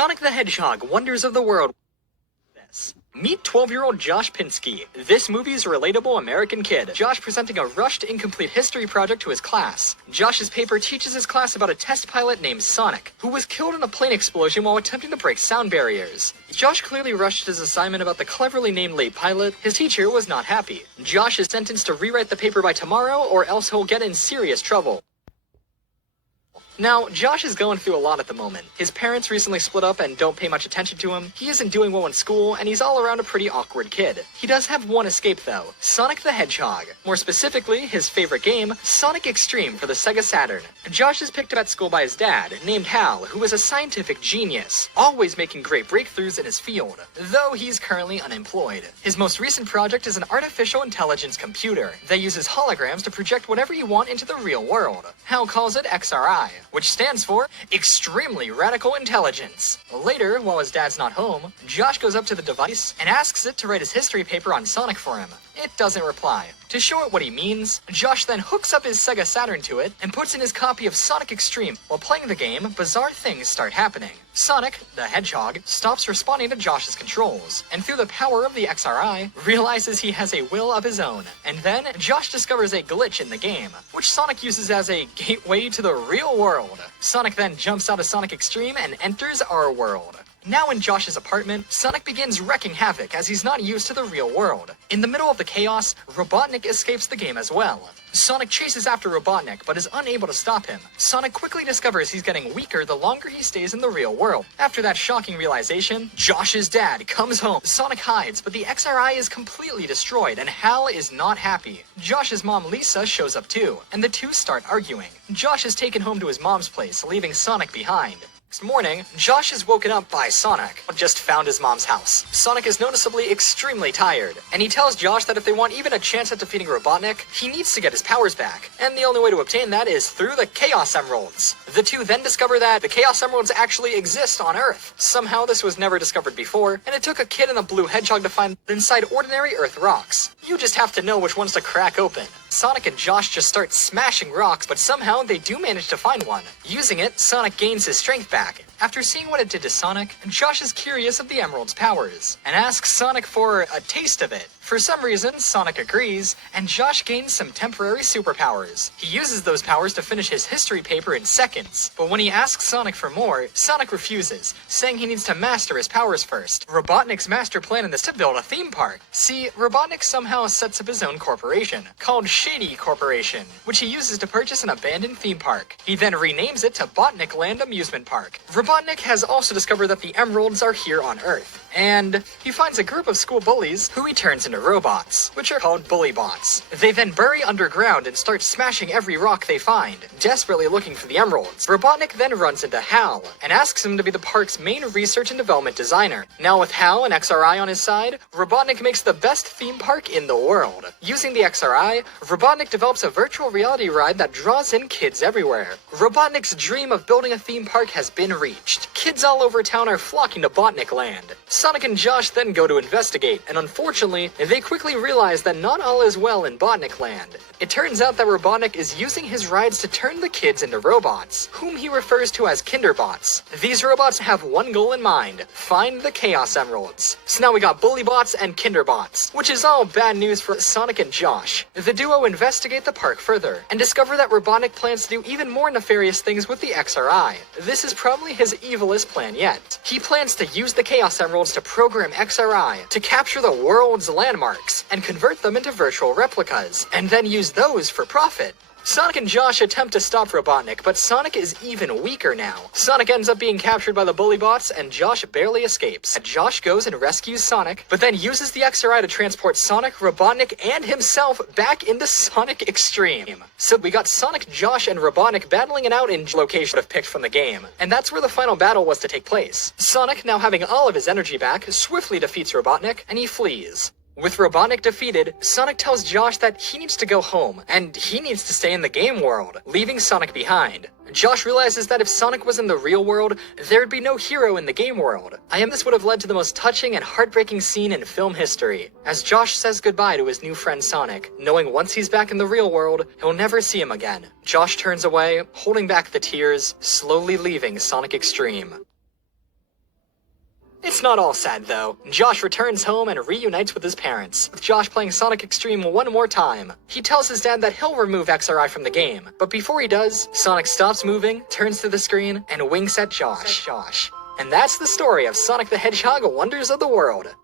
Sonic the Hedgehog, Wonders of the World. Meet 12-year-old Josh Pinsky. This movie's relatable American kid. Josh presenting a rushed, incomplete history project to his class. Josh's paper teaches his class about a test pilot named Sonic, who was killed in a plane explosion while attempting to break sound barriers. Josh clearly rushed his assignment about the cleverly named late pilot. His teacher was not happy. Josh is sentenced to rewrite the paper by tomorrow, or else he'll get in serious trouble. Now, Josh is going through a lot at the moment. His parents recently split up and don't pay much attention to him. He isn't doing well in school, and he's all around a pretty awkward kid. He does have one escape though, Sonic the Hedgehog. More specifically, his favorite game, Sonic X-treme for the Sega Saturn. Josh is picked up at school by his dad, named Hal, who is a scientific genius, always making great breakthroughs in his field, though he's currently unemployed. His most recent project is an artificial intelligence computer that uses holograms to project whatever you want into the real world. Hal calls it XRI, which stands for Extremely Radical Intelligence. Later, while his dad's not home, Josh goes up to the device and asks it to write his history paper on Sonic for him. It doesn't reply. To show it what he means, Josh then hooks up his Sega Saturn to it and puts in his copy of Sonic X-treme. While playing the game, bizarre things start happening. Sonic, the Hedgehog, stops responding to Josh's controls, and through the power of the XRI, realizes he has a will of his own. And then, Josh discovers a glitch in the game, which Sonic uses as a gateway to the real world. Sonic then jumps out of Sonic X-treme and enters our world. Now in Josh's apartment, Sonic begins wrecking havoc as he's not used to the real world. In the middle of the chaos, Robotnik escapes the game as well. Sonic chases after Robotnik, but is unable to stop him. Sonic quickly discovers he's getting weaker the longer he stays in the real world. After that shocking realization, Josh's dad comes home. Sonic hides, but the XRI is completely destroyed, and Hal is not happy. Josh's mom Lisa shows up too, and the two start arguing. Josh is taken home to his mom's place, leaving Sonic behind. Next morning, Josh is woken up by Sonic, who just found his mom's house. Sonic is noticeably extremely tired, and he tells Josh that if they want even a chance at defeating Robotnik, he needs to get his powers back, and the only way to obtain that is through the Chaos Emeralds. The two then discover that the Chaos Emeralds actually exist on Earth. Somehow this was never discovered before, and it took a kid and a blue hedgehog to find inside ordinary Earth rocks. You just have to know which ones to crack open. Sonic and Josh just start smashing rocks, but somehow they do manage to find one. Using it, Sonic gains his strength back. After seeing what it did to Sonic, Josh is curious of the Emerald's powers, and asks Sonic for a taste of it. For some reason, Sonic agrees, and Josh gains some temporary superpowers. He uses those powers to finish his history paper in seconds, but when he asks Sonic for more, Sonic refuses, saying he needs to master his powers first. Robotnik's master plan in this is to build a theme park. See, Robotnik somehow sets up his own corporation, called Shady Corporation, which he uses to purchase an abandoned theme park. He then renames it to Botnik Land Amusement Park. Robotnik has also discovered that the Emeralds are here on Earth, and he finds a group of school bullies who he turns into robots, which are called Bullybots. They then bury underground and start smashing every rock they find, desperately looking for the Emeralds. Robotnik then runs into Hal, and asks him to be the park's main research and development designer. Now with Hal and XRI on his side, Robotnik makes the best theme park in the world. Using the XRI, Robotnik develops a virtual reality ride that draws in kids everywhere. Robotnik's dream of building a theme park has been reached. Kids all over town are flocking to Botnik Land. Sonic and Josh then go to investigate, and unfortunately, they quickly realize that not all is well in Botnik Land. It turns out that Robotnik is using his rides to turn the kids into robots, whom he refers to as Kinderbots. These robots have one goal in mind: find the Chaos Emeralds. So now we got Bullybots and Kinderbots, which is all bad news for Sonic and Josh. The duo investigate the park further, and discover that Robotnik plans to do even more nefarious things with the XRI. This is probably his evilest plan yet. He plans to use the Chaos Emeralds to program XRI to capture the world's landmarks and convert them into virtual replicas, and then use those for profit. Sonic and Josh attempt to stop Robotnik, but Sonic is even weaker now. Sonic ends up being captured by the Bullybots, and Josh barely escapes. Josh goes and rescues Sonic, but then uses the XRI to transport Sonic, Robotnik, and himself back into Sonic X-treme. So we got Sonic, Josh, and Robotnik battling it out in location I've picked from the game, and that's where the final battle was to take place. Sonic, now having all of his energy back, swiftly defeats Robotnik, and he flees. With Robotnik defeated, Sonic tells Josh that he needs to go home, and he needs to stay in the game world, leaving Sonic behind. Josh realizes that if Sonic was in the real world, there'd be no hero in the game world. This would have led to the most touching and heartbreaking scene in film history, as Josh says goodbye to his new friend Sonic, knowing once he's back in the real world, he'll never see him again. Josh turns away, holding back the tears, slowly leaving Sonic X-treme. It's not all sad though. Josh returns home and reunites with his parents, with Josh playing Sonic X-treme one more time. He tells his dad that he'll remove XRI from the game, but before he does, Sonic stops moving, turns to the screen, and winks at Josh. And that's the story of Sonic the Hedgehog Wonders of the World.